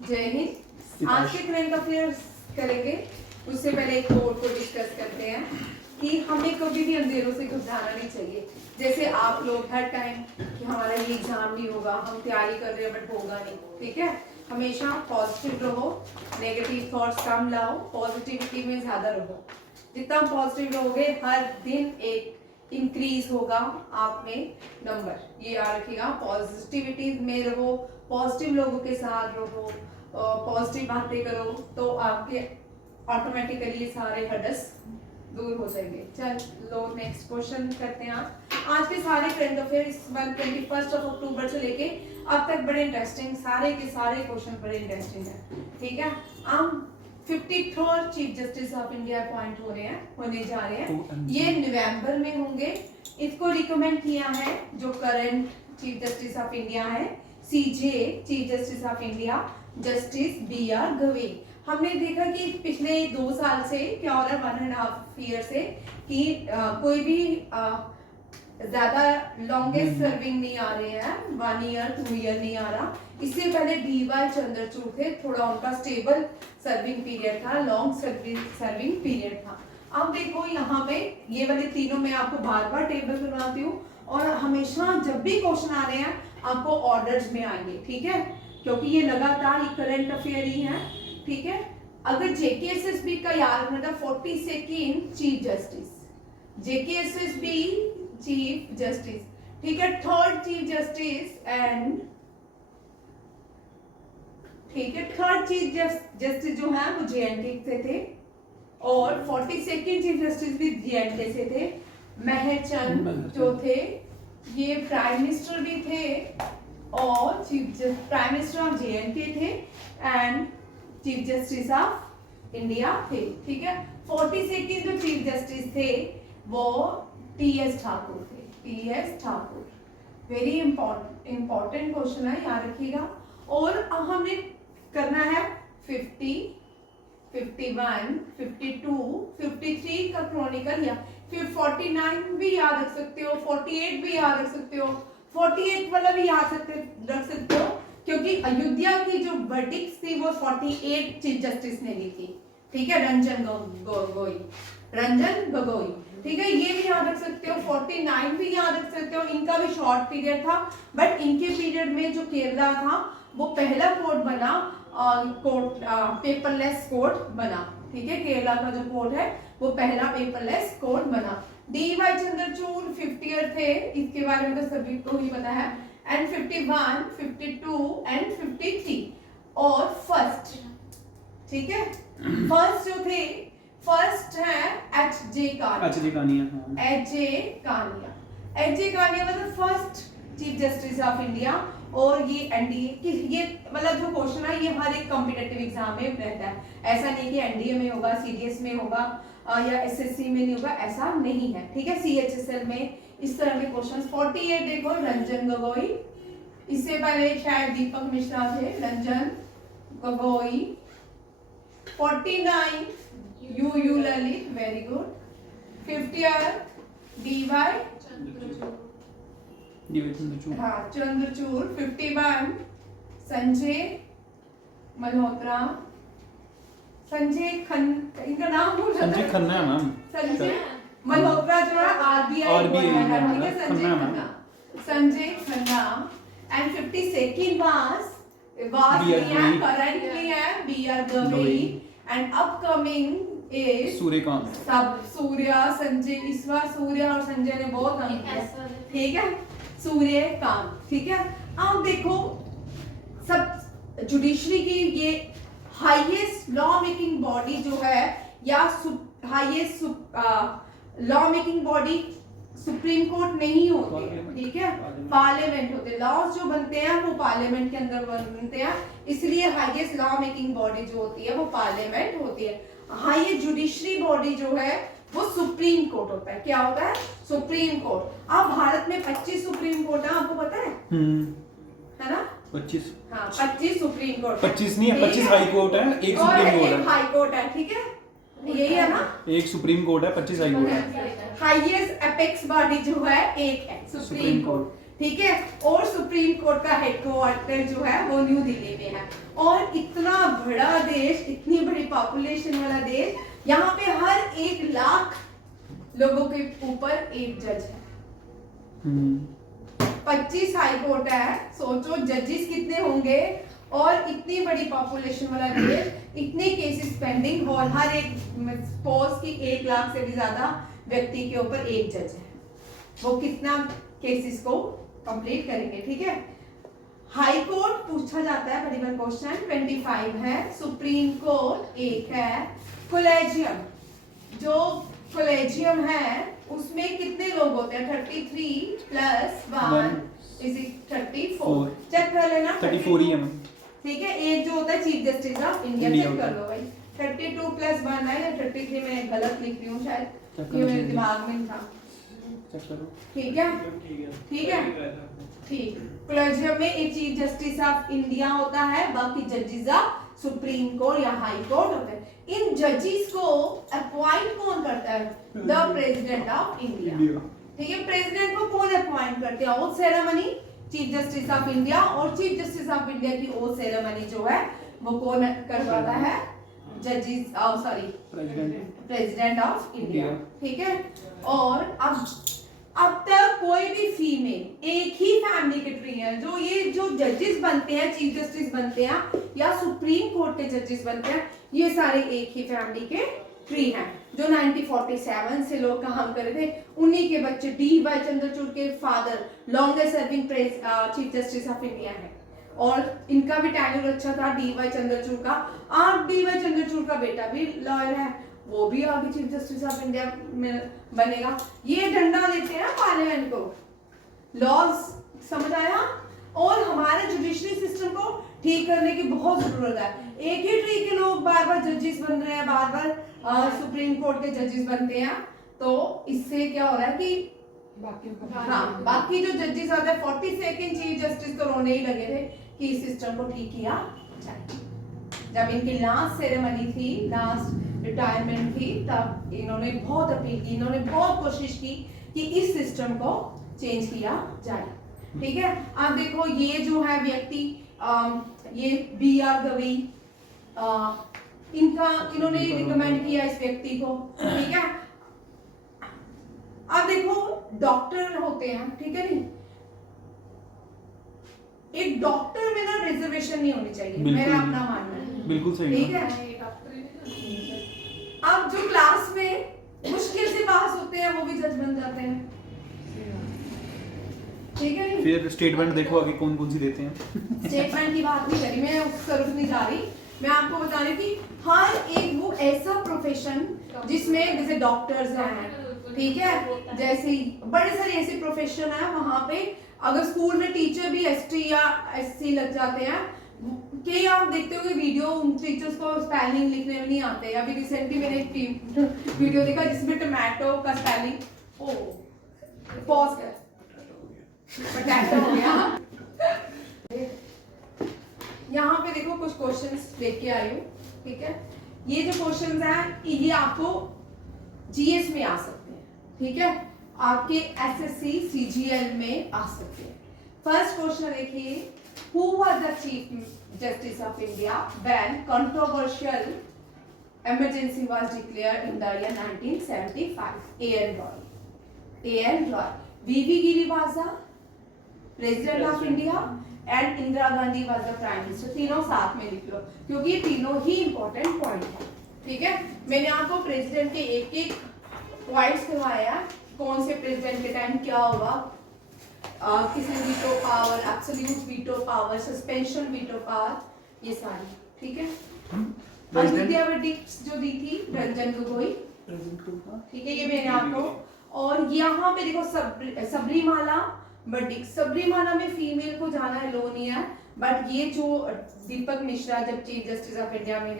जय हिंद। आज के करंट अफेयर्स करेंगे, उससे पहले एक कोड को डिस्कस करते हैं कि हमें कभी भी अंधेरों से घबराना नहीं चाहिए। जैसे आप लोग हर टाइम कि हमारा ये एग्जाम नहीं होगा, हम तैयारी कर रहे हैं बट होगा नहीं, ठीक है। हमेशा पॉजिटिव रहो, नेगेटिव थॉट्स कम लाओ, पॉजिटिविटी में ज्यादा रहो। जितना पॉजिटिव रहोगे हर दिन एक इंक्रीज होगा आप में नंबर, ये याद रखिएगा। पॉजिटिविटी में रहो, पॉजिटिव लोगों के साथ रहो, पॉजिटिव बातें करो तो आपके ऑटोमेटिकली सारे हर्डल्स दूर हो जाएंगे। चलो नेक्स्ट क्वेश्चन करते हैं। आज के सारे करंट अफेयर 21 अक्टूबर से लेके अब तक बड़े इंटरेस्टिंग, सारे के सारे क्वेश्चन बड़े इंटरेस्टिंग है, ठीक है। हम 53rd chief justice of India appoint होने जा रहे हैं। ये नवंबर में होंगे। इसको रिकमेंड किया है जो current chief justice of India है, CJ chief justice of India, justice BR Gavai. हमने देखा कि पिछले 2 साल से क्या हो रहा है, 1.5 ईयर से, कि कोई भी ज्यादा लॉन्गेस्ट सर्विंग नहीं आ रहे हैं, 1 ईयर 2 ईयर नहीं आ रहा। इससे पहले DY चंद्रचूड़ थे, थोड़ा उनका स्टेबल सर्विंग पीरियड था, लॉन्ग सर्विंग पीरियड था। अब देखो यहाँ पे ये वाले तीनों मैं आपको बार बार टेबल बनाती हूँ और हमेशा जब भी क्वेश्चन आ रहे हैं आपको ऑर्डर्स में आएंगे, ठीक है, क्योंकि ये लगातार करंट अफेयर ही है, ठीक है। अगर JKSSB का याद रखना था 42nd chief justice, JKSSB chief justice, ठीक है, 3rd चीफ जस्टिस एंड, ठीक है, 3rd चीफ जस्टिस जो है वो JNK से थे और 42nd चीफ जस्टिस भी JNK से थे। मेहरचंद जो थे ये प्राइम मिनिस्टर भी थे और प्राइम मिनिस्टर ऑफ JNK थे and chief justice of India थे, ठीक है। 42nd जो चीफ जस्टिस थे वो TS ठाकुर थे, TS Thakur. Very important question है, याद रखिएगा। और अब हमने करना है 50, 51, 52, 53 का क्रॉनिकल, या फिर 49 भी याद रख सकते हो, 48 भी याद रख सकते हो, 48 वाला भी याद रख सकते हो, क्योंकि अयोध्या की जो वर्डिक्ट थी वो 48 चीफ जस्टिस ने ली थी, ठीक है, रंजन गोगोई, ठीक है, ये भी याद रख सकते हो। 49 भी याद रख सकते हो, इनका भी शॉर्ट पीरियड था बट इनके पीरियड में जो केरला था वो पहला कोर्ट बना, कोर्ट पेपरलेस कोर्ट बना, ठीक है, केरला का जो कोर्ट है वो पहला पेपरलेस कोर्ट बना। DY चंद्रचूड़ 50th थे, इसके बारे में तो सभी को ही पता है, एंड 51, 52 एंड 53 और फर्स्ट, ठीक है, फर्स्ट जो थे, फर्स्ट है HJ कानिया मतलब first chief justice of India. और ये NDA की, ये मतलब जो क्वेश्चन है ये हर एक कॉम्पिटिटिव एग्जाम में रहता है, ऐसा नहीं कि NDA में होगा, CDS में होगा या SSC में नहीं होगा, ऐसा नहीं है, ठीक है। CHSL में इस तरह के क्वेश्चंस। 48 देखो रंजन गोगोई, इससे पहले शायद दीपक मिश्रा थे, Ranjan Gogoi. 49 you Lalit, very good. 50th DY Chandrachud. 51 Sanjay Malhotra, इनका नाम भूल जाता है, संजय खन्ना है मैम, संजय मल्होत्रा जो है RBI ठीक है, Sanjay Khanna. And 52nd currently है BR Gavai and upcoming is Suryakant. सब सूर्या, संजय, इस बार सूर्या और संजय ने बहुत काम किया, ठीक है, सूर्यकांत, ठीक है। अब देखो सब जुडिशरी की ये हाईएस्ट लॉ मेकिंग बॉडी जो है, या highest law making body supreme court नहीं होते, ठीक है, पार्लियामेंट होते। लॉज जो बनते हैं वो पार्लियामेंट के अंदर बनते हैं, इसलिए हाईएस्ट लॉ मेकिंग बॉडी जो होती है वो पार्लियामेंट होती है। हाईएस्ट जुडिशरी बॉडी जो है वो सुप्रीम कोर्ट होता है। क्या होता है? Supreme court. अब भारत में 25 सुप्रीम कोर्ट है, आपको पता है ना? 25, हाँ 25 सुप्रीम कोर्ट, 25 नहीं है, 25 हाई कोर्ट है, एक सुप्रीम कोर्ट है, हाई कोर्ट है, ठीक है, यही है ना, एक सुप्रीम कोर्ट है, 25 हाई कोर्ट है। हाईएस्ट एपेक्स बॉडी जो है एक है सुप्रीम कोर्ट, ठीक है। और सुप्रीम कोर्ट का हेडक्वार्टर जो है वो न्यू दिल्ली में है। और इतना बड़ा देश, इतनी बड़ी पॉपुलेशन वाला देश, यहाँ पे हर 1 लाख लोगों के ऊपर एक जज है। 25 हाई कोर्ट है, सोचो जजेस कितने होंगे। और इतनी बड़ी पॉपुलेशन वाला देश, इतने केसेस पेंडिंग, और हर एक सपोज की 1 लाख से भी ज्यादा व्यक्ति के ऊपर एक जज है। वो कितना केसेस को कंप्लीट करेंगे, ठीक है। हाई कोर्ट पूछा जाता है परिबल क्वेश्चन 25 है, सुप्रीम कोर्ट 1 है। कोलेजियम, जो कोलेजियम है उसमें कितने लोग होते हैं? 33 प्लस 1 इज 34। चेक कर लेना, 34 ही है। ठीक है। एक जो होता है chief justice of India, check कर लो भाई। 32 प्लस 1 है या 33, मैं गलत लिख रही हूँ शायद, ये मेरे दिमाग में था। चेक करो, ठीक है, ठीक है, ठीक। कोलेजियम में एक चीफ जस्टिस ऑफ इंडिया होता है, बाकी जजेस ऑफ सुप्रीम कोर्ट या हाई कोर्ट होते हैं। इन जजेस को अपॉइंट कौन करता है? द प्रेसिडेंट ऑफ इंडिया, ठीक है। प्रेसिडेंट को कौन अपॉइंट करते हैं? Oath ceremony chief justice of India, और चीफ जस्टिस ऑफ इंडिया की ओथ सेरेमनी जो है वो कौन करवाता है? जजेस, सॉरी, प्रेसिडेंट ऑफ इंडिया, ठीक है। और अब तक कोई भी फीमेल, एक ही फैमिली के ट्री है, जो जजेस बनते हैं, चीफ जस्टिस बनते हैं या सुप्रीम कोर्ट के जजेस बनते हैं, ये सारे एक ही फैमिली के ट्री हैं। जो 1947 से लोग काम कर रहे थे, उन्हीं के बच्चे D.Y. चंद्रचूड़ के father longest serving chief justice of India है, और इनका भी टेन्योर अच्छा था D.Y. चंद्रचूड़ का। आप D.Y. चंद्रचूड़ का बेटा भी लॉयर है, वो भी आगे चीफ जस्टिस ऑफ इंडिया में बनेगा। ये डंडा देते हैं पार्लियामेंट को, लॉज, समझ आया। और हमारे जुडिशरी सिस्टम को ठीक करने की बहुत जरूरत है। एक ही ट्री के लोग बार बार जजेस बन रहे हैं, बार बार सुप्रीम कोर्ट के जजेस बनते हैं, तो इससे क्या हो रहा है कि बाकी जो जजेस आते हैं 42nd चीफ जस्टिस तो रोने ही लगे थे कि इस सिस्टम को ठीक किया जाए। जब इनकी लास्ट सेरेमनी थी, लास्ट रिटायरमेंट थी, तब इन्होंने बहुत अपील की, इन्होंने बहुत कोशिश की कि इस सिस्टम को चेंज किया जाए, ठीक है। आप देखो ये जो है व्यक्ति, ये B.R. गवई, इन्होंने रिकमेंड किया इस व्यक्ति को, ठीक है। अब देखो डॉक्टर होते हैं, ठीक है नहीं, एक डॉक्टर में ना रिजर्वेशन नहीं होनी चाहिए, मेरा अपना मानना है, बिल्कुल सही, ठीक है। अब जो क्लास में मुश्किल से पास होते हैं वो भी जज बन जाते हैं, ठीक है। फिर स्टेटमेंट देखो आगे कौन कौन सी देते हैं। स्टेटमेंट की बात नहीं करी मैं, उस तरफ नहीं जा रही, मैं आपको बता रही थी हर एक वो ऐसा प्रोफेशन जिसमें जैसे डॉक्टर्स हैं, ठीक है, जैसे बड़े सारे ऐसे प्रोफेशन है, वहां पे अगर स्कूल में टीचर भी ST या SC लग जाते हैं, कि आप देखते हो कि वीडियो उन टीचर्स को स्पेलिंग लिखने में नहीं आते। अभी रिसेंटली मैंने एक वीडियो देखा जिसमें टमाटो का स्पेलिंग, पॉज कर, पोटैटो हो गया। यहाँ पे देखो कुछ क्वेश्चंस लेके आई हूँ, ठीक है। ये जो क्वेश्चंस हैं ये आपको GS में आ सकते हैं, ठीक है, आपके SSC CGL में आ सकते हैं। फर्स्ट क्वेश्चन देखिए, who was the chief justice of India when controversial emergency was declared in the year 1975? A.N. Roy, V.V. Girivasa, President of India, and Indira Gandhi was the Prime Minister। तीनों साथ में लिख लो क्योंकि ये तीनों ही important point है, ठीक है। मैंने आपको प्रेसिडेंट के एक एक पॉइंट्स करवाया, कौन से प्रेसिडेंट के टाइम क्या हुआ, किसी veto power, absolute veto power, suspension veto power, ये सारी, ठीक है। अयोध्या वर्डिक्ट जो दी थी रंजन गोगोई, ठीक है, ये मैंने आपको। और यहाँ पे देखो सबरीमाला वर्डिक्ट, सबरीमाला में फीमेल को जाना लो नहीं है, बट ये जो दीपक मिश्रा जब चीफ जस्टिस ऑफ इंडिया में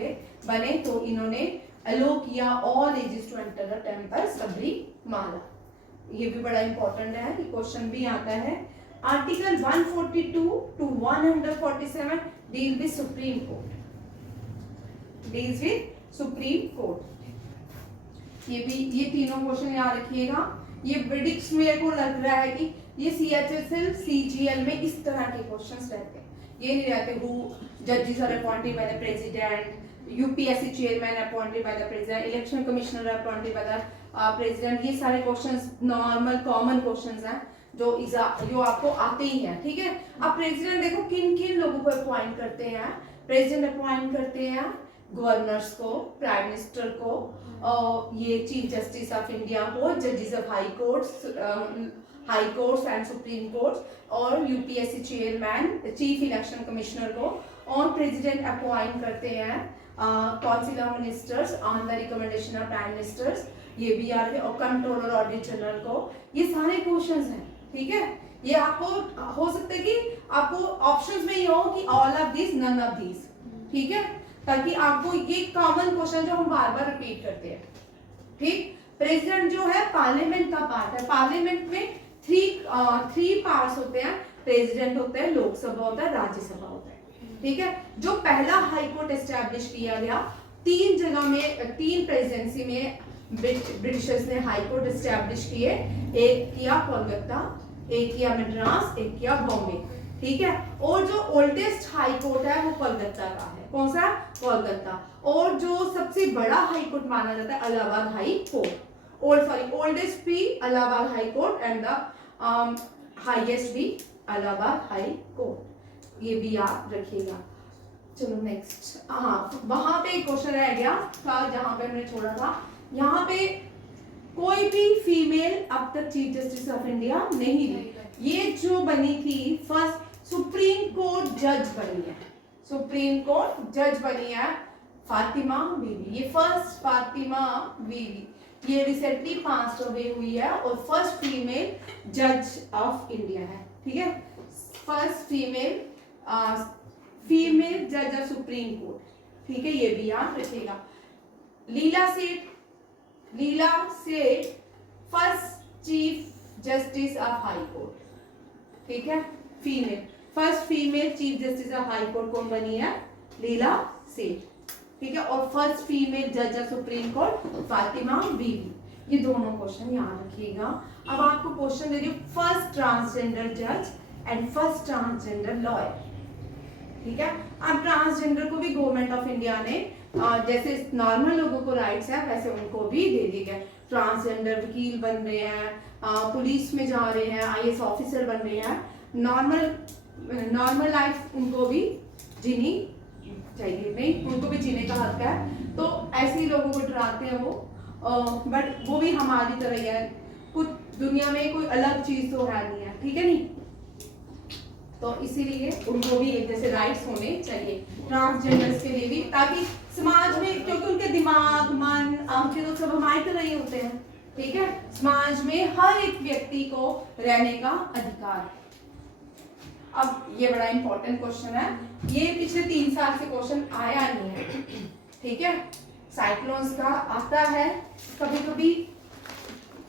बने तो इन्होंने अलो किया all ages to enter the temple Sabarimala. ये भी बड़ा इंपॉर्टेंट है कि क्वेश्चन भी आता है। Article 142 to 147 deal with supreme court, deals with supreme court. ये भी, ये तीनों क्वेश्चन याद रखिएगा। ये वर्डिक्ट्स मेरे को लग रहा है कि ये CHSL CGL में इस तरह के क्वेश्चंस रहते हैं, ये नहीं रहते हु जजेस are appointed by the president, UPSC chairman appointed by the president, election commissioner appointed by the president. ये सारे क्वेश्चंस नॉर्मल कॉमन क्वेश्चंस हैं जो आपको आते ही हैं, ठीक है। अब प्रेसिडेंट देखो किन किन लोगों को अपॉइंट करते हैं। प्रेसिडेंट अपॉइंट करते हैं गवर्नर्स को, प्राइम मिनिस्टर को, और ये चीफ जस्टिस ऑफ इंडिया को, जजेस of high courts and supreme court, और UPSC chairman, chief election commissioner को। और प्रेसिडेंट अपॉइंट करते हैं council of ministers on the recommendation of prime ministers, ये भी याद है, और कंट्रोलर ऑडिट जनरल को। ये सारे क्वेश्चंस हैं, ठीक है। ये आपको हो सकता है कि आपको ऑप्शंस में ये हो कि all of this, none of this, ठीक है, ताकि आपको ये कॉमन क्वेश्चन जो हम बार बार रिपीट करते हैं, ठीक। प्रेसिडेंट जो है पार्लियामेंट का पार्ट है। पार्लियामेंट में थ्री पार्ट्स होते हैं। प्रेसिडेंट होते हैं, लोकसभा होता है, राज्यसभा होता है, ठीक है। जो पहला हाई कोर्ट एस्टैब्लिश किया गया, 3 जगह में, 3 प्रेसिडेंसी में ब्रिटिशर्स ने हाई कोर्ट एस्टैब्लिश किए। एक किया कोलकाता, एक किया मद्रास, एक किया बॉम्बे, ठीक है। और जो ओल्डेस्ट हाई कोर्ट है वो कोलकाता का है। कौन सा? कोलकाता। और जो सबसे बड़ा हाई कोर्ट माना जाता है इलाहाबाद हाई कोर्ट। ओल्डेस्ट भी Allahabad high court and the highest भी इलाहाबाद हाई कोर्ट, ये भी याद रखिएगा। चलो नेक्स्ट, हाँ वहां पे एक क्वेश्चन रह गया था जहां पे हमने छोड़ा था। यहाँ पे कोई भी फीमेल अब तक चीफ जस्टिस ऑफ इंडिया नहीं थी। ये जो बनी थी फर्स्ट सुप्रीम कोर्ट जज बनी है, सुप्रीम कोर्ट जज बनी है फातिमा बीवी। ये फर्स्ट फातिमा बीवी, ये रिसेंटली पास अवे हुई है और फर्स्ट फीमेल जज ऑफ इंडिया है, ठीक है। फर्स्ट फीमेल जज ऑफ सुप्रीम कोर्ट, ठीक है, ये भी याद रखिएगा। लीला सेठ first chief justice of high court, ठीक है, female. First female chief justice of high court कौन बनी है? लीला सेठ, ठीक है। और फर्स्ट फीमेल जज ऑफ सुप्रीम कोर्ट फातिमा बीवी। ये दोनों क्वेश्चन याद रखिएगा। अब आपको क्वेश्चन दे रही हूँ, फर्स्ट ट्रांसजेंडर जज एंड फर्स्ट ट्रांसजेंडर लॉयर, ठीक है। अब ट्रांसजेंडर को भी गवर्नमेंट ऑफ इंडिया ने जैसे नॉर्मल लोगों को राइट्स है वैसे उनको भी दे दिए गए। ट्रांसजेंडर वकील बन रहे हैं, पुलिस में जा रहे हैं, IAS ऑफिसर बन रहे हैं, नॉर्मल लाइफ उनको भी जीनी चाहिए, नहीं उनको भी जीने का हक है। तो ऐसे ही लोगों को डराते हैं वो, बट वो भी हमारी तरह ही है, कुछ दुनिया में कोई अलग चीज तो है नहीं है, ठीक है नहीं। तो इसीलिए उनको भी एक जैसे राइट्स होने चाहिए ट्रांसजेंडर्स के लिए भी, ताकि समाज में, क्योंकि उनके दिमाग, मन, आंखें तो सब हमारी तरह ही होते हैं, ठीक है। समाज में हर एक व्यक्ति को रहने का अधिकार है। अब ये बड़ा इंपॉर्टेंट क्वेश्चन है, ये पिछले 3 साल से क्वेश्चन आया नहीं है, ठीक है। साइक्लोन्स का आता है, कभी कभी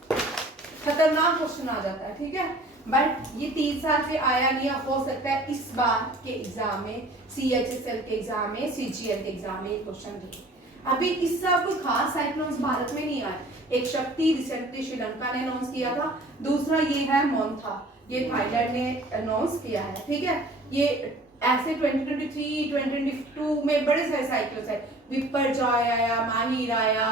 खतरनाक क्वेश्चन आ जाता है, ठीक है, बट ये 3 साल से आया नहीं है। हो सकता है इस बार के एग्जाम में, CHSL के एग्जाम में, CGL के एग्जाम में क्वेश्चन दिए। अभी इस साल कोई खास साइक्लोन्स भारत में नहीं आए। एक शक्ति रिसेंटली श्रीलंका ने अनाउंस किया था, दूसरा ये है मोन्था, ये थाईलैंड ने अनाउंस किया है, ठीक है। ये ऐसे 2023, 2022 में बड़े सारे साइक्लोन्स है, विपर्जॉय आया, माहिर आया,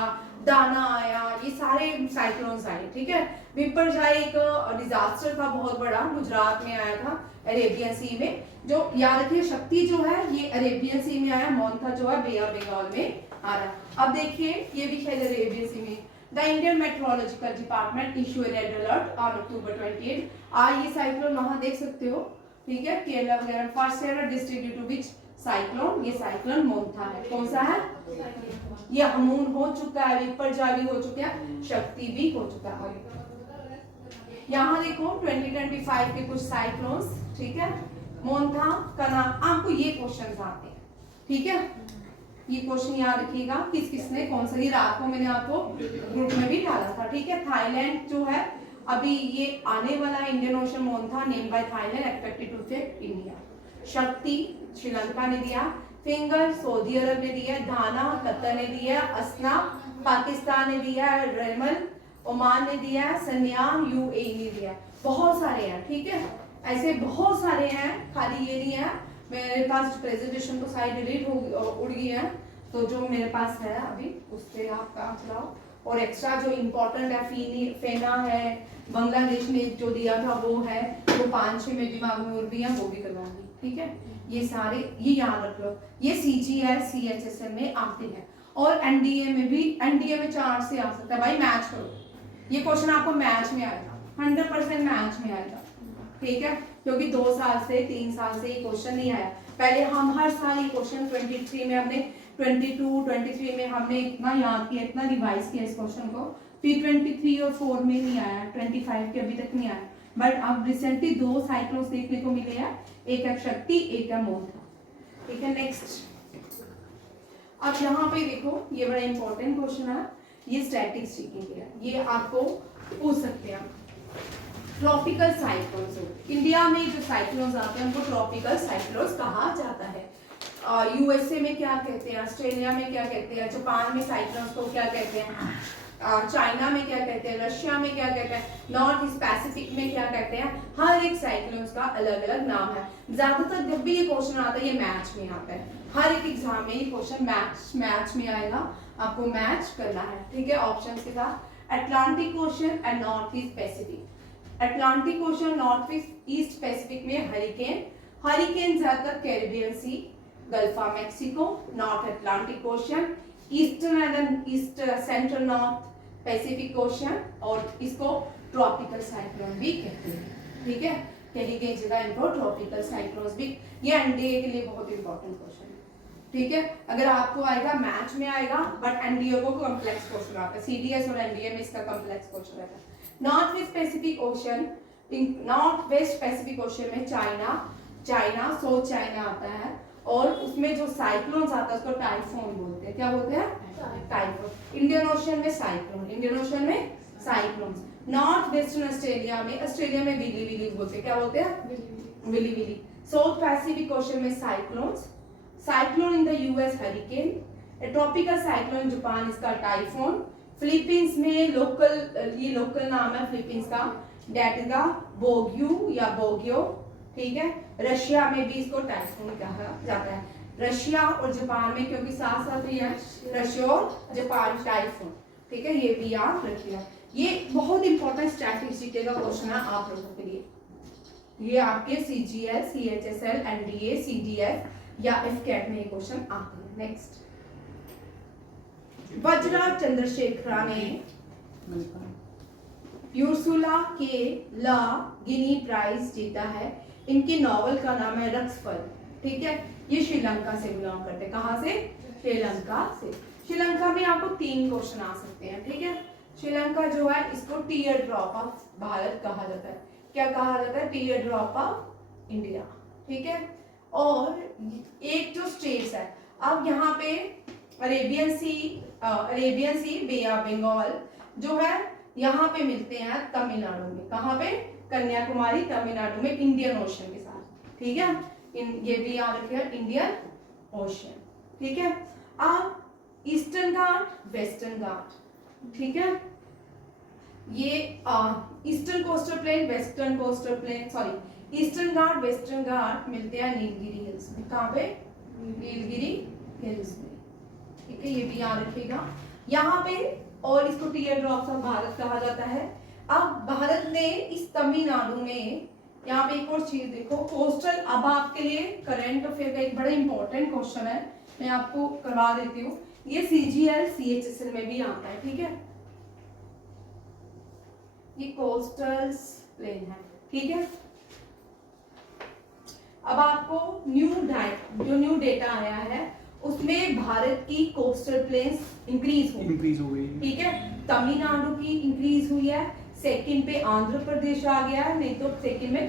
दाना आया, ये सारे साइक्लोन्स आए, ठीक है। विपर्जॉय एक डिजास्टर था बहुत बड़ा, गुजरात में आया था, अरेबियन सी में। जो याद रखिए, शक्ति जो है ये अरेबियन सी में आया, मोन्था जो है बे ऑफ बंगाल में आ रहा है। अब देखिए ये भी शायद अरेबियन सी में। The Indian meteorological department issue red alert on October 28। आज ये साइक्लोन वहां देख सकते हो, ठीक है, केरला वगैरह। First district due to which cyclone, ये साइक्लोन मोन्था है। कौन सा है? ये हमून हो चुका है, विपर्जॉय भी हो चुका है, शक्ति भी हो चुका है। यहाँ देखो 2025 के कुछ साइक्लोन्स, ठीक है। मोन्था का नाम, आपको ये क्वेश्चन आते हैं, ठीक है। ये क्वेश्चन याद रखिएगा, किस किसने कौन सा, ये रात को मैंने आपको ग्रुप में भी डाला था, ठीक है। थाईलैंड जो है अभी ये आने वाला Indian ocean Montha named by Thailand expected to affect India. Shakti Sri Lanka ने दिया, फिंगर सऊदी अरब ने दिया, धाना कतर ने दिया, असना पाकिस्तान ने दिया, रेमल ओमान ने दिया, सन्या UAE ने दिया। बहुत सारे हैं, ठीक है, ऐसे बहुत सारे हैं, खाली ये नहीं है। मेरे पास प्रेजेंटेशन तो सारी डिलीट हो उड़ गई है, तो जो मेरे पास है अभी उससे आप काम चलाओ। और एक्स्ट्रा जो इम्पोर्टेंट है, फेना है, बांग्लादेश ने जो दिया था वो है, वो 5-6 में दिमाग में उड़ भी है, वो भी करवाऊंगी, ठीक है। ये सारे ये याद रख लो, ये CGL CHSL में आते हैं। और NDA में भी, NDA में 4 से आ सकता है भाई, मैच करो, ये क्वेश्चन आपको मैच में आएगा, 100% मैच में आएगा, ठीक है, क्योंकि 2 साल से 3 साल से ये क्वेश्चन नहीं आया। पहले हम हर साल ये क्वेश्चन 23 में हमने 23 में हमने इतना याद किया, इतना रिवाइज किया इस क्वेश्चन को, फिर 23 और 4 में नहीं आया, 25 के अभी तक नहीं आया। बट अब रिसेंटली 2 साइक्लोन्स देखने को मिले हैं, एक है शक्ति, एक है मोंथा, ठीक है। नेक्स्ट, अब यहाँ पे देखो, ये बड़ा इंपॉर्टेंट क्वेश्चन है, ये स्टैटिस्टिक्स के है, ये आपको पूछ सकते हैं। ट्रॉपिकल साइक्लोन्स, इंडिया में जो साइक्लोन्स आते हैं उनको ट्रॉपिकल साइक्लोन्स कहा जाता है। USA में क्या कहते हैं, ऑस्ट्रेलिया में क्या कहते हैं, जापान में साइक्लोन्स को क्या कहते हैं, चाइना में क्या कहते हैं, रशिया में क्या कहते हैं, नॉर्थ ईस्ट पैसिफिक में क्या कहते हैं, हर एक साइक्लोन्स का अलग अलग नाम है। ज्यादातर जब भी ये क्वेश्चन आता है ये मैच में आता है, हर एक एग्जाम में ये क्वेश्चन मैच में आएगा, आपको मैच करना है, ठीक है, ऑप्शंस के साथ। Atlantic ocean and north east Pacific, Atlantic ocean north east Pacific में हरिकेन ज्यादातर Caribbean sea, gulf of Mexico, north Atlantic ocean, eastern and east central north Pacific ocean, और इसको ट्रॉपिकल साइक्लोन भी कहते हैं, ठीक है, कहीं कहीं जगह इनको ट्रॉपिकल साइक्लोन्स भी। ये एनडीए के लिए बहुत इंपॉर्टेंट क्वेश्चन है, ठीक है, अगर आपको आएगा मैच में आएगा, बट एनडीए को कॉम्प्लेक्स क्वेश्चन आता है, CDS और एनडीए में इसका कॉम्प्लेक्स क्वेश्चन रहता है। North west Pacific ocean, north west Pacific ocean में चाइना साउथ चाइना आता है, और उसमें जो साइक्लोन्स आता है उसको टाइफून बोलते हैं, क्या बोलते हैं, टाइफून। इंडियन ओशन में साइक्लोन्स, नॉर्थ वेस्टर्न ऑस्ट्रेलिया में विली विली बोलते हैं, क्या बोलते हैं, willy willy. South Pacific ocean में cyclone in the US hurricane, tropical cyclone Japan इसका टाइफून, फिलीपींस में ये लोकल नाम है फिलीपींस का, डेट इज द बोग्यू या बोग्यो, ठीक है। रशिया में भी इसको टाइफून कहा जाता है, रशिया और जापान में, क्योंकि साथ साथ ही है रशिया और जापान, टाइफून, ठीक है, ये भी याद रखिएगा। ये बहुत इंपॉर्टेंट स्टैटिस्टिक्स का क्वेश्चन है आप लोगों के लिए, ये आपके CGL CHSL NDA CDF या FCAT में ये क्वेश्चन आते हैं। नेक्स्ट, वज्रा चंद्रशेखरा ने यूर्सुला के ला गिनी प्राइज जीता है, इनकी नॉवल का नाम है रक्सफल, ठीक है, ये श्रीलंका से बिलोंग करते हैं, कहां से, श्रीलंका से। श्रीलंका में आपको 3 क्वेश्चन आ सकते हैं, ठीक है। श्रीलंका जो है इसको टीयर ड्रॉप ऑफ भारत कहा जाता है, क्या कहा जाता है, टीयर ड्रॉप ऑफ इंडिया, ठीक है। और एक जो स्टेट्स है, अब यहाँ पे Arabian sea bay of Bengal जो है यहाँ पे मिलते हैं तमिलनाडु में, कहाँ पे, कन्याकुमारी तमिलनाडु में, इंडियन ओशन के साथ, ठीक है, ये भी याद रखिएगा, इंडियन ओशन, ठीक है। अब ईस्टर्न घाट वेस्टर्न घाट, ठीक है, ये eastern coastal plain western coastal plain, sorry eastern Ghat western Ghat मिलते हैं नीलगिरी हिल्स में, कहाँ पे, नीलगिरी हिल्स में, ठीक है, ये भी याद रखिएगा यहाँ पे। और इसको टीयर ड्रॉप्स ऑफ भारत कहा जाता है। अब भारत ने इस तमिलनाडु में, यहाँ पे एक और चीज देखो, कोस्टल, अब आपके लिए करंट अफेयर का एक बड़ा इंपॉर्टेंट क्वेश्चन है, मैं आपको करवा देती हूँ, ये CGL CHSL में भी आता है, ठीक है, ये कोस्टल प्लेन है, ठीक है। अब आपको न्यू डेटा आया है, उसमें भारत की कोस्टल प्लेन्स इंक्रीज हो गई, ठीक है, तमिलनाडु की इंक्रीज हुई है, सेकंड पे आंध्र प्रदेश आ गया है, नहीं तो सेकंड में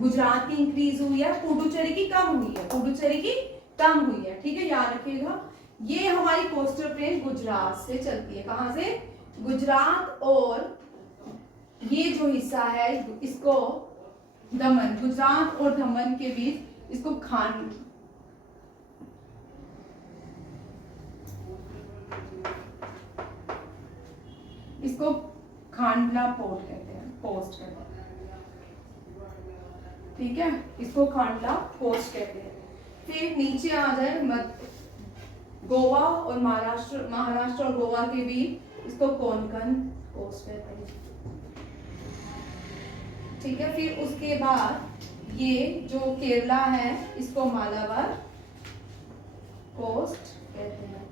गुजरात की इंक्रीज हुई है, पुडुचेरी की कम हुई है, ठीक है, याद रखिएगा। ये हमारी कोस्टल प्लेन गुजरात से चलती है, कहां से, गुजरात, और ये जो हिस्सा है इसको दमन, गुजरात और दमन के बीच इसको खांडला पोर्ट कहते हैं, पोस्ट कहते हैं, ठीक है, इसको खांडला कोस्ट कहते हैं। फिर नीचे आ जाए गोवा और महाराष्ट्र और गोवा के बीच इसको कोंकण कोस्ट कहते हैं। ठीक है, फिर उसके बाद ये जो केरला है इसको मालाबार कोस्ट कहते हैं।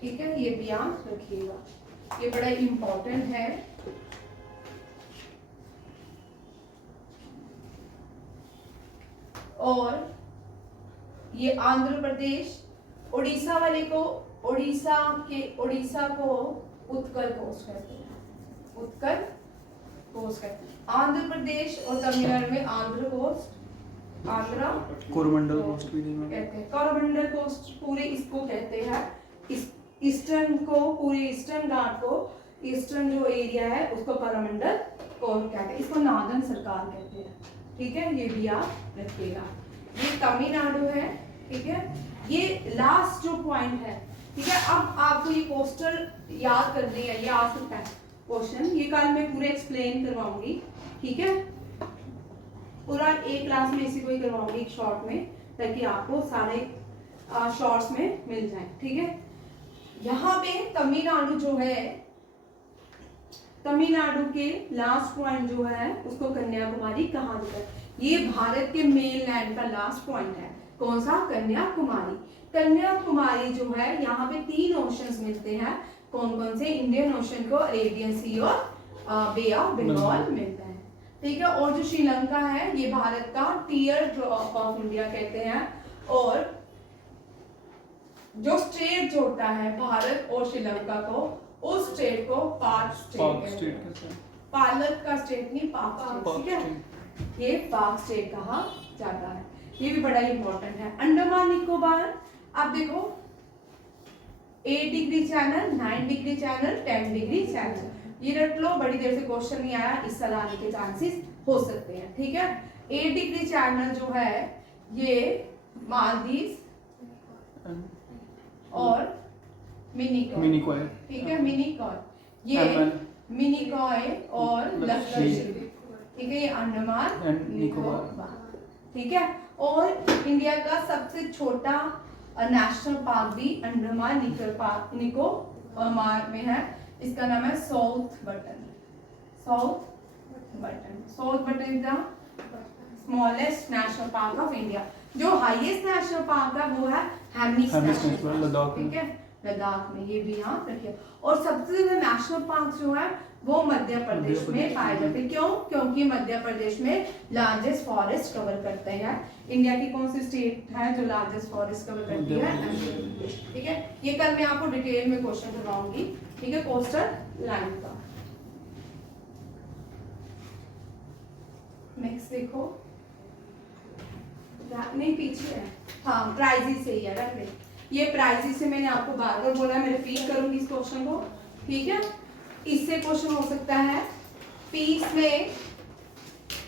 ठीक है, ये भी याद रखिएगा, ये बड़ा इंपॉर्टेंट है। और ये आंध्र प्रदेश, उड़ीसा वाले को उड़ीसा को उत्कल कोस्ट कहते हैं, उत्कल कोस्ट कहते हैं। आंध्र प्रदेश और तमिलनाडु में आंध्र कोस्ट, आंध्रा कोरोमंडल कोस्ट भी कहते हैं। कोरोमंडल कोस्ट पूरे इसको कहते हैं, ईस्टर्न को, पूरे ईस्टर्न घाट को, ईस्टर्न जो एरिया है उसको कोरोमंडल कोस्ट कहते हैं। इसको नॉर्दर्न सरकार कहते हैं। ठीक है, ये भी आप रखिएगा। ये तमिलनाडु है। ठीक है, ये लास्ट जो पॉइंट है। ठीक है, अब आपको ये कोस्टल याद करनी है, ये आ सकता है क्वेश्चन, ये कल मैं पूरे एक्सप्लेन करवाऊंगी। ठीक है, पूरा एक क्लास में इसी को ही करवाऊंगी, एक शॉर्ट में, ताकि आपको सारे शॉर्ट्स में मिल जाए। ठीक है, यहाँ पे तमिलनाडु जो है, तमिलनाडु के लास्ट पॉइंट जो है उसको कन्याकुमारी कहा जाता है। ये भारत के मेन लैंड का लास्ट पॉइंट है। कौन सा? कन्याकुमारी। कन्याकुमारी जो है, यहाँ पे 3 ओशंस मिलते हैं। कौन कौन से? इंडियन ओशन को, अरेबियन सी और बे ऑफ बंगाल मिलता है। ठीक है, और जो श्रीलंका है ये भारत का टीयर ड्रॉप ऑफ इंडिया कहते हैं। और जो स्टेट जोड़ता है भारत और श्रीलंका को, उस स्टेट को पाक स्टेट कहते हैं। पालक का स्टेट नहीं, पाक स्टेट। ठीक है, ये पाक स्टेट कहा जाता है। ये भी बड़ा इंपॉर्टेंट है। अंडमान निकोबार, आप देखो 8 degree channel, 9 degree channel, 10 degree channel, ये रट लो, बड़ी देर से क्वेश्चन नहीं आया, इस साल आने के चांसेस हो सकते हैं। ठीक है, 8 डिग्री चैनल जो है ये मालदीव और मिनिकॉय। ठीक है, मिनिकॉय, ये मिनिकॉय और लक्षद्वीप। ठीक है, ये अंडमान निकोबार। ठीक है, और इंडिया का सबसे छोटा नेशनल पार्क भी अंडमान निकोबार में है। इसका नाम है south button. South button is the smallest national park of India. जो हाईएस्ट नेशनल पार्क है वो है हेमिस नेशनल पार्क। ठीक है, लद्दाख में, ये भी यहाँ रखिए। और सबसे ज्यादा नेशनल पार्क जो है वो मध्य प्रदेश में पाए जाते हैं। क्यों? क्योंकि मध्य प्रदेश में लार्जेस्ट फॉरेस्ट कवर करते हैं। इंडिया की कौन सी स्टेट है जो लार्जेस्ट फॉरेस्ट कवर करती है? मध्य प्रदेश। ठीक है, ये कल मैं आपको डिटेल में क्वेश्चन करवाऊंगी। ठीक है, कोस्टल लाइन का। नेक्स्ट देखो, नहीं पीछे है, हाँ प्राइजेस से ही है। रख ले, ये प्राइजेस से मैंने आपको बार बार बोला, मैं रिपीट करूंगी इस क्वेश्चन को। ठीक है, इससे क्वेश्चन हो सकता है। पीस में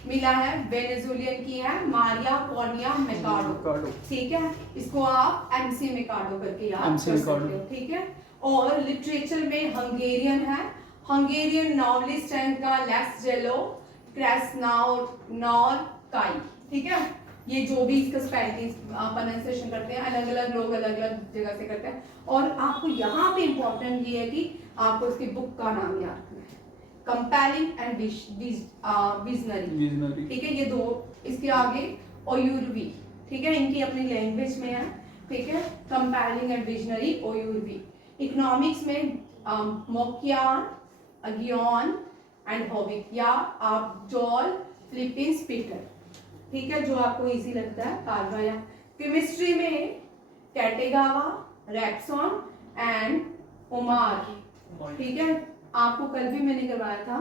मिला है, वेनेजुएलियन की है, मारिया कॉर्निया मेकाडो। ठीक है, इसको आप एमसी मेकाडो करके याद कर सकते हो। ठीक है, और लिटरेचर में हंगेरियन है, हंगेरियन नॉवलिस्ट है इनका लेस्जेलो क्रेस्नाउकाई। ठीक है, ये जो भी इसका स्पेलिंग प्रोनाउंसिएशन करते हैं, अलग अलग लोग अलग अलग जगह से करते हैं। और आपको यहाँ पे इंपॉर्टेंट ये है कि आपको इसकी बुक का नाम याद रखना है, कंपेलिंग एंड विजनरी। ठीक है, ये दो, इसके आगे ओयुरवी। ठीक है, इनकी अपनी लैंग्वेज में है। ठीक है, कंपेलिंग एंड विजनरी, ओयुरवी। इकोनॉमिक्स में मोकियान, अगियोन एंड होविक, या आप जॉल फिलिपिन्स पीटर। ठीक है, जो आपको इजी लगता है कारवाया। केमिस्ट्री में कैटेगावा, रैक्सॉन एंड ओमार। ठीक है, आपको कल भी मैंने करवाया था।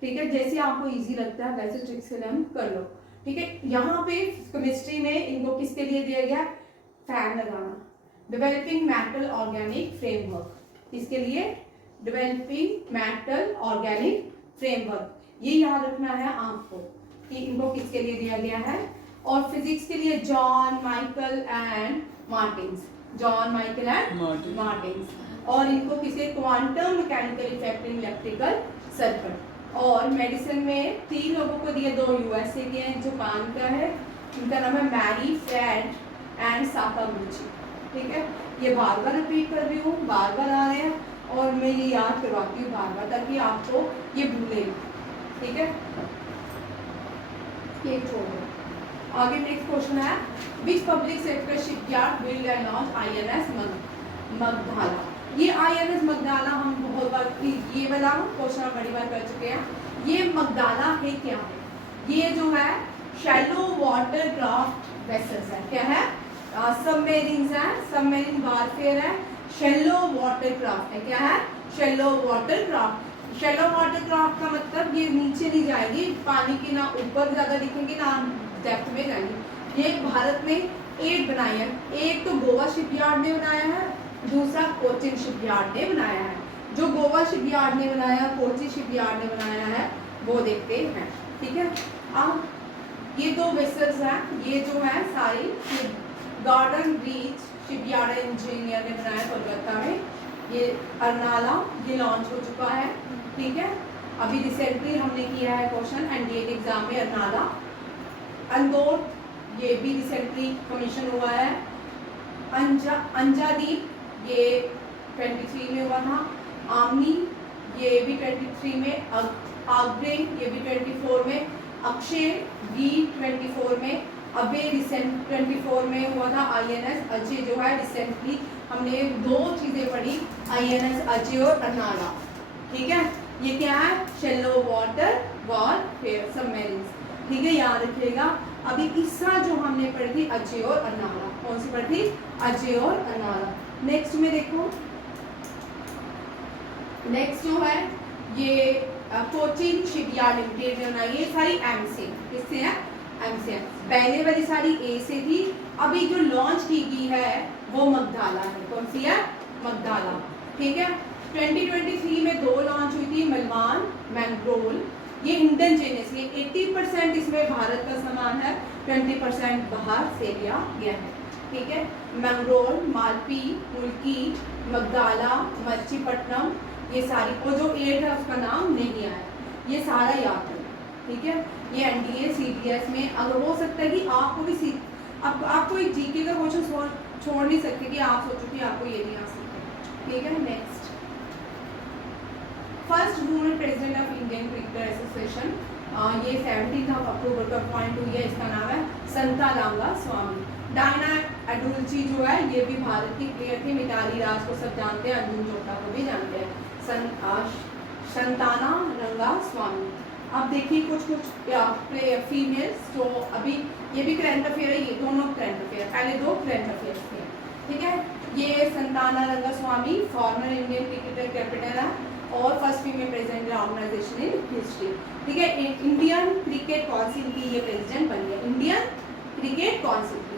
ठीक है, जैसे आपको इजी लगता है वैसे ट्रिक्स से लर्न कर लो। ठीक है, यहाँ पे केमिस्ट्री में इनको किसके लिए दिया गया? फैन लगाना। डेवलपिंग मेटल ऑर्गेनिक फ्रेमवर्क, इसके लिए डेवलपिंग मेटल ऑर्गेनिक फ्रेमवर्क, ये याद रखना है आपको कि इनको किसके लिए दिया गया है। और फिजिक्स के लिए John Michael and Martins, John Michael and Martins. और इनको किसे? Quantum mechanical effect in electrical circuit, और मेडिसिन में 3 लोगों को दिए, 2 यूएसए के हैं, जापान का है, उनका नाम है मैरी फ्रेड एंड साकागुची। ठीक है, ये बार बार रिपीट कर रही हूँ, बार बार आ रहे हैं और मैं ये याद करवाती हूँ बार बार ताकि आपको ये भूले। ठीक है, ये छोड़ दो। आगे नेक्स्ट क्वेश्चन है, which public sector shipyard build and launch INS Magdala. ये आईएनएस मगधाला हम बहुत बार, ये वाला क्वेश्चन हम बड़ी बार कर चुके हैं। ये मगधाला है क्या है? ये जो है शैलो वाटर क्राफ्ट वेसल्स है। क्या है? सबमेरीन्स है, सबमेरीन वारफेयर है, शैलो वाटर क्राफ्ट है। क्या है? Shallow water craft. Shallow water craft का मतलब ये नीचे नहीं जाएगी, पानी की ना ऊपर ज्यादा दिखेंगे ना डेप्थ में जाएंगी। ये भारत में 8 बनाई है, एक तो गोवा शिपयार्ड ने बनाया है, दूसरा कोचिन शिपयार्ड ने बनाया है। जो गोवा शिपयार्ड ने बनाया, कोचिन शिपयार्ड ने बनाया है, वो देखते हैं। ठीक है, अब ये 2 वेसल्स हैं, ये जो है सारी गार्डन ब्रीच शिपयार्ड इंजीनियर ने बनाया कोलकाता में। ये अर्नाला, ये लॉन्च हो चुका है। ठीक है, अभी रिसेंटली हमने किया है क्वेश्चन एनडीए के एग्जाम में अर्नाला। अंदौर, ये भी रिसेंटली कमीशन हुआ है। अंजादीप, ये 23 में हुआ था। आमनी, ये भी 23 में। आग्रेन, ये भी 24 में। अक्षय भी 24 में। अबे रिसेंट 24 में हुआ था। आईएनएस अजय जो है रिसेंटली हमने 2 चीजें पढ़ी, आईएनएस अजय और अर्नाला। ठीक है, ये क्या है? Shallow water warfare submarines. ठीक है, याद रखिएगा। अभी तीसरा जो हमने पढ़ी थी अजय और अर्नाला, कौन सी पढ़ी थी? अजय और अर्नाला। नेक्स्ट में देखो, नेक्स्ट जो है ये कोचिन शिपयार्ड लिमिटेड जो है, ये सारी एम से, किससे है? एम से है। पहले वाली सारी ए से थी, अभी जो लॉन्च की गई है वो मगधाला है। कौन सी है? मगधाला। ठीक है, 2023 में 2 लॉन्च हुई थी, मलवान, मैंग्रोल। ये इंडियन जेनस, ये 80% इसमें भारत का सामान है, 20% बाहर से लिया गया है। ठीक है, मैंग्रोल, मालपी, मुल्की, मगधाला, मच्छीपट्टनम, ये सारी, और जो 8 है उसका नाम नहीं आया, ये सारा याद है। ठीक है, ये एनडीए सीडीएस में अगर हो सकता है कि आपको भी आपको एक जीके का क्वेश्चन छोड़ नहीं सकते कि आप सोचो कि आपको ये नहीं आ सकता। ठीक है, next, first women president of Indian cricket association, ये 17 अक्टूबर को अपॉइंट हुई है। इसका नाम है संता लांगा स्वामी। डायना अडुल्ची जो है ये भी भारत की प्लेयर थी। मिताली राज को सब जानते हैं, अर्जुन चोपड़ा को भी जानते हैं। संताना रंगा स्वामी। अब देखिए कुछ फीमेल्स जो अभी, ये भी करंट अफेयर है, ये दोनों करंट अफेयर, पहले 2 करंट अफेयर्स थे। ठीक है, ये Shantha Rangaswamy former Indian cricketer captain है और first female president organization in history. ठीक है, इंडियन क्रिकेट काउंसिल की ये प्रेसिडेंट बन गया, इंडियन क्रिकेट काउंसिल की।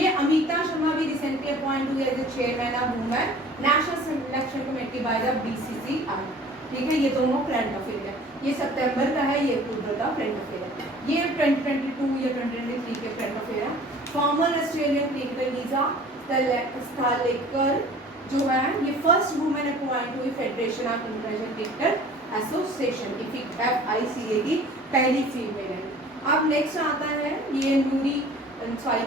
ये अमिता शर्मा भी रिसेंटली अपॉइंट हुई as chairman of women national selection committee by the BCCI. ठीक है, ये दोनों करंट अफेयर है, ये सितंबर का है, ये अक्टूबर का करंट अफेयर है। ये 2022 या 2023 के करंट अफेयर है। Farmer Australian cricketer Lisa Sthalekar जो है ये फर्स्ट वुमेन अपॉइंट हुई federation of international cricket association FICA की पहली फीमेल है। अब नेक्स्ट आता है ये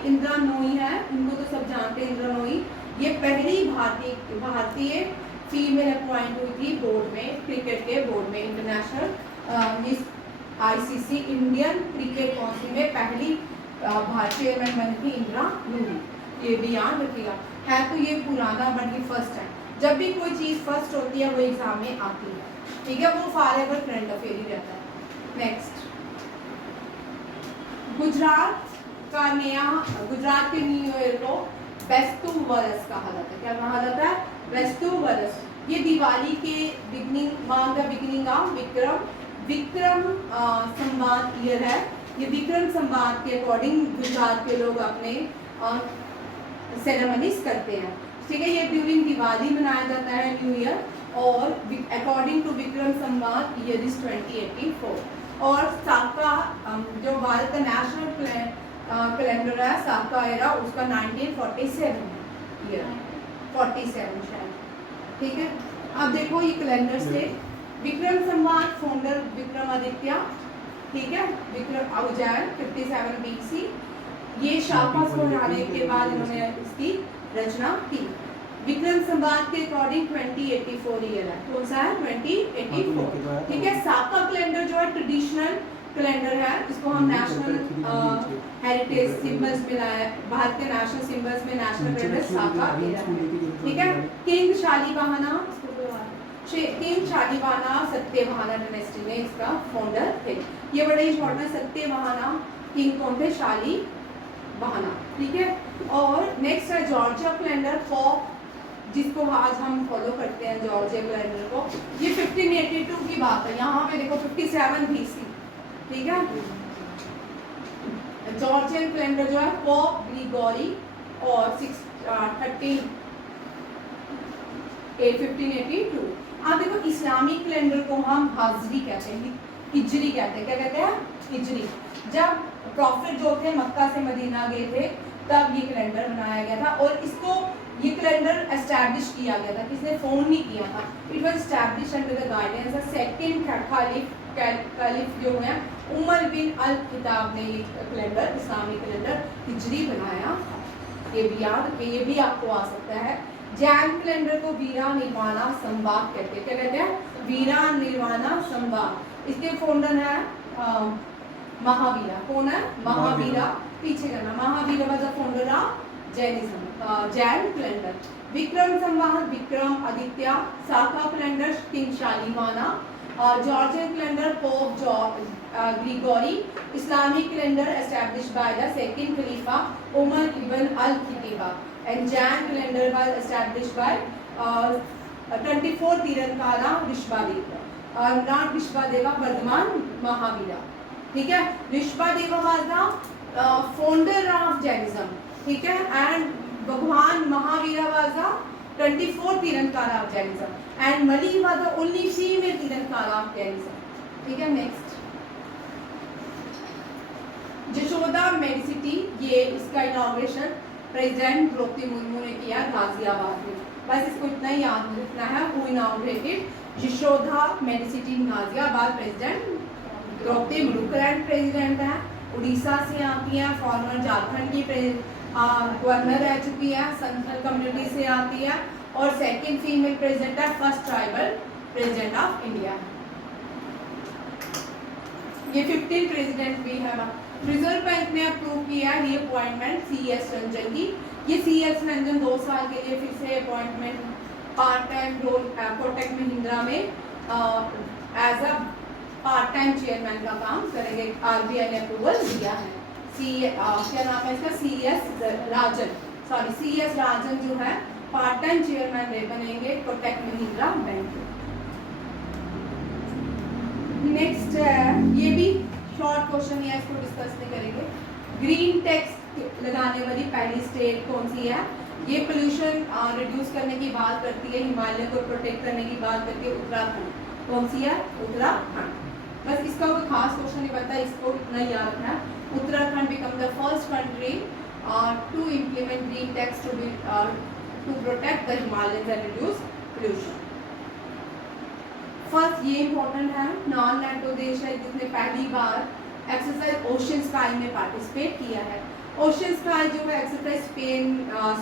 इंदिरा नोई है, उनको तो सब जानते हैं, इंदिरा नोई। ये पहली भारतीय फीमेल अपॉइंट हुई थी बोर्ड में, क्रिकेट के बोर्ड में, international ICC Indian cricket council में पहली भारतीय चेयरमैन बनी थी इंदिरा नोई। ये भी याद रखिएगा, है तो ये पुराना बट ये फर्स्ट है। जब भी कोई चीज़ फर्स्ट होती है वो एग्जाम में आती है। ठीक है, वो फॉरएवर करंट अफेयर ही रहता है। नेक्स्ट, गुजरात के न्यू ईयर को बेस्तु वरस कहा जाता है। क्या कहा जाता है? बेस्तु वरस। ये दिवाली के बिगिनिंग ऑफ विक्रम संवाद ईयर है। ये विक्रम संवाद के अकॉर्डिंग गुजरात के लोग अपने सेरेमनीज करते हैं। ठीक है, ये ड्यूरिंग दिवाली मनाया जाता है न्यू ईयर, और अकॉर्डिंग टू विक्रम संवाद ईयर इज 2084। और साका जो भारत का नेशनल कैलेंडर है, साका एरा, उसका 1947 ईयर 47 शायद। ठीक है, अब देखो ये कैलेंडर से विक्रम संवाद फाउंडर विक्रमादित्य, ठीक है, विक्रम अवजायन 57 BC। ये शाल्मलास को हराने के बाद इन्होंने इसकी रचना की। विक्रम संवाद के अकॉर्डिंग 2084 ईयर है, कौन सा है 2084, ठीक है। साका कैलेंडर जो है ट्रेडिशनल कैलेंडर है, इसको हम नेशनल हेरिटेज सिंबल्स में लाए, भारत के नेशनल सिंबल्स में नेशनल कैलेंडर साका है, ठीक है। किंग शालिवाहना, किंग शालिवाहना सत्यवाहना डायनेस्टी में इसका फाउंडर थे। ये बड़े इंपॉर्टेंट है, सत्यवाहना किंग कौन थे, शालिवाहना, ठीक है। और नेक्स्ट है जॉर्जिया कैलेंडर पोप, जिसको आज हम फॉलो करते हैं जॉर्जिया कैलेंडर को। ये 1582 की बात है, यहाँ पे देखो 57 BC, ठीक है। जॉर्जियन कैलेंडर जो है पोप ग्रिगोरी और 1582। आप देखो इस्लामिक कैलेंडर को हम हाजरी कहते हैं, हिजरी कहते हैं, क्या कहते हैं, हिजरी। जब प्रॉफिट जो थे मक्का से मदीना गए थे तब ये कैलेंडर बनाया गया था, और इसको ये कैलेंडर एस्टैब्लिश किया गया था, किसने, फोन नहीं किया था। It was establish under the guidance of second खलीफ जो है उमर बिन अल खिताब ने ये कैलेंडर, इस्लामिक कैलेंडर हिजरी बनाया। ये भी याद रखिए, ये भी आपको आ सकता है। जैन कैलेंडर को वीरा निर्वाणा संवाद कहते हैं, क्या कहते हैं, वीरा निर्वाणा संवाद। इसके फाउंडर है महावीरा, कौन है, महावीरा, पीछे करना, Mahavira was the founder of Jainism, Jain calendar. Vikram Samvat Vikram Aditya, Saka calendar king Shalivahana, Georgian calendar pope Gregory, Islamic calendar established by the second खलीफा Umar ibn al Khattab, and Jan calendar was established by 24 तीरंकारा विश्वादेवा, और not विश्वादेवा, वर्धमान महावीरा, ठीक है। विश्वादेवा was the founder of Jainism, ठीक है, and भगवान Mahavira was the 24 तीरंकारा of Jainism, and Mali was the only female तीरंकारा of Jainism, ठीक है। Next Yashoda Medicity, ये इसका इनॉग्रेशन प्रेसिडेंट द्रौपदी मुर्मू ने किया गाजियाबाद में। बस इसको इतना ही याद रखना है, who inaugurated Yashoda medicity Ghaziabad, president Droupadi Murmu. Current president है, उड़ीसा से आती है, फॉर्मर झारखंड की गवर्नर रह चुकी है, संथाल कम्युनिटी से आती है, और सेकंड फीमेल प्रेसिडेंट है, first tribal president of India. ये 15 प्रेसिडेंट भी है। रिजर्व बैंक ने अप्रूव किया री अपॉइंटमेंट CS रंजन की। ये CS रंजन 2 साल के लिए फिर से appointment part time role Kotak Mahindra में as a part time chairman का काम करेंगे। RBI ने अप्रूवल दिया है। क्या नाम है इसका, CS राजन जो है पार्ट टाइम चेयरमैन बनेंगे कोटक महिंद्रा बैंक। नेक्स्ट ये भी शॉर्ट क्वेश्चन है, इसको डिस्कस नहीं करेंगे। ग्रीन टैक्स लगाने वाली पहली स्टेट कौन सी है? ये पोल्यूशन रिड्यूस करने की बात करती है, हिमालय को प्रोटेक्ट करने की बात करती है, उत्तराखंड। कौन सी है? उत्तराखंड। बस इसका कोई खास क्वेश्चन नहीं पता, इसको इतना याद रखना है। Uttarakhand become the first country to implement green tax to protect the Himalayans and reduce pollution. First ये इम्पोर्टेंट है, नॉन नेटो देश है जिसने पहली बार एक्सरसाइज ओशन स्काई में पार्टिसिपेट किया है। ओशन स्काई जो है एक्सरसाइज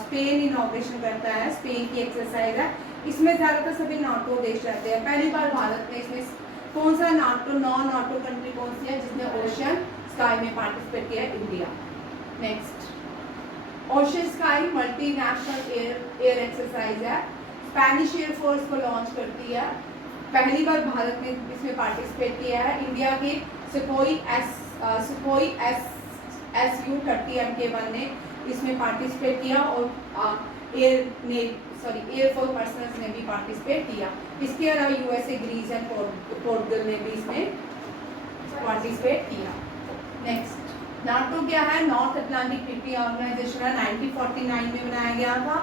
स्पेन इनॉग्रेशन करता है, स्पेन की एक्सरसाइज है। इसमें ज़्यादातर सभी नाटो देश रहते हैं। पहली बार भारत ने इसमें कौन सा नाटो नॉन नाटो कंट्री कौन सी है जिसने ओशन स्काई में पार्टिसिपेट किया है? India. Next, ocean sky multinational air exercise है, स्पेनिश एयरफोर्स को लॉन्च करती है। पहली बार भारत ने इसमें पार्टिसिपेट किया है। इंडिया के सुखोई Su-30 MK1 ने इसमें पार्टिसिपेट किया और एयरफोर्स पर्सनल्स ने भी पार्टिसिपेट किया। इसके अलावा USA, ग्रीस एंड पोर्टुगल ने भी इसमें पार्टिसिपेट किया। नेक्स्ट, नाटो क्या है? नॉर्थ अटलांटिक ट्रीटी ऑर्गेनाइजेशन है, 1949 में बनाया गया था।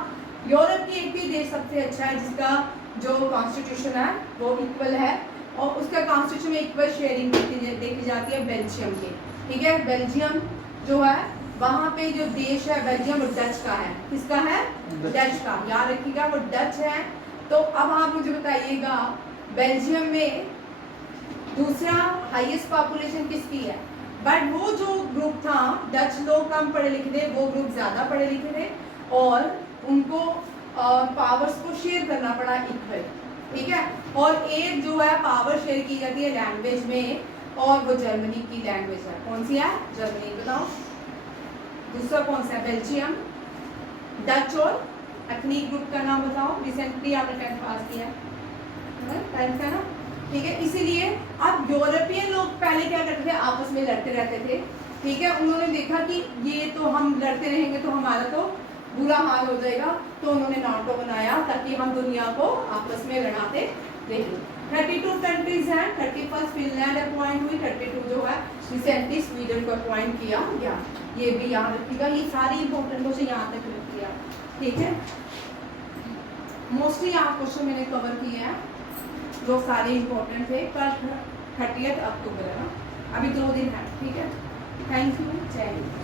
यूरोप की एक भी देश सबसे अच्छा है जिसका जो कॉन्स्टिट्यूशन है वो इक्वल है, और उसका कॉन्स्टिट्यूशन में इक्वल शेयरिंग देखी जाती है बेल्जियम के। ठीक है, बेल्जियम जो है वहाँ पे जो देश है बेल्जियम वो डच का है। किसका है? डच का। याद रखिएगा वो डच है। तो अब आप मुझे बताइएगा बेल्जियम में दूसरा हाईएस्ट पॉपुलेशन किसकी है, बट वो जो ग्रुप था डच लोग कम पढ़े लिखे थे, वो ग्रुप ज़्यादा पढ़े लिखे थे और उनको पावर्स को शेयर करना पड़ा इक्वल, ठीक है। और एक जो है पावर शेयर की जाती है लैंग्वेज में और वो जर्मनी की लैंग्वेज है। कौन सी है? जर्मनी। बताओ दूसरा कौन सा है? बेल्जियम, डच और एथनिक ग्रुप का नाम बताओ। रिसेंटली आपने 10th पास किया है, 10th का ना, ठीक है। इसीलिए अब यूरोपियन लोग पहले क्या करते थे, आपस में लड़ते रहते थे, ठीक है। उन्होंने देखा कि ये तो हम लड़ते रहेंगे तो हमारा तो बुरा हाल हो जाएगा, तो उन्होंने नाटो बनाया ताकि हम दुनिया को आपस में लड़ाते रहें। 32 कंट्रीज हैं, 31 फिनलैंड अपॉइंट हुई, 32 जो है रिसेंटली स्वीडन को अपॉइंट किया गया। ये भी याद रखिएगा, ये सारी इंपॉर्टेंट क्वेश्चन यहाँ तक रखिएगा, ठीक है। मोस्टली आप क्वेश्चन मैंने कवर किए हैं जो सारे इंपॉर्टेंट थे। कल 30 अक्टूबर है ना, अभी 2 दिन है, ठीक है। थैंक यू, जय हिंद।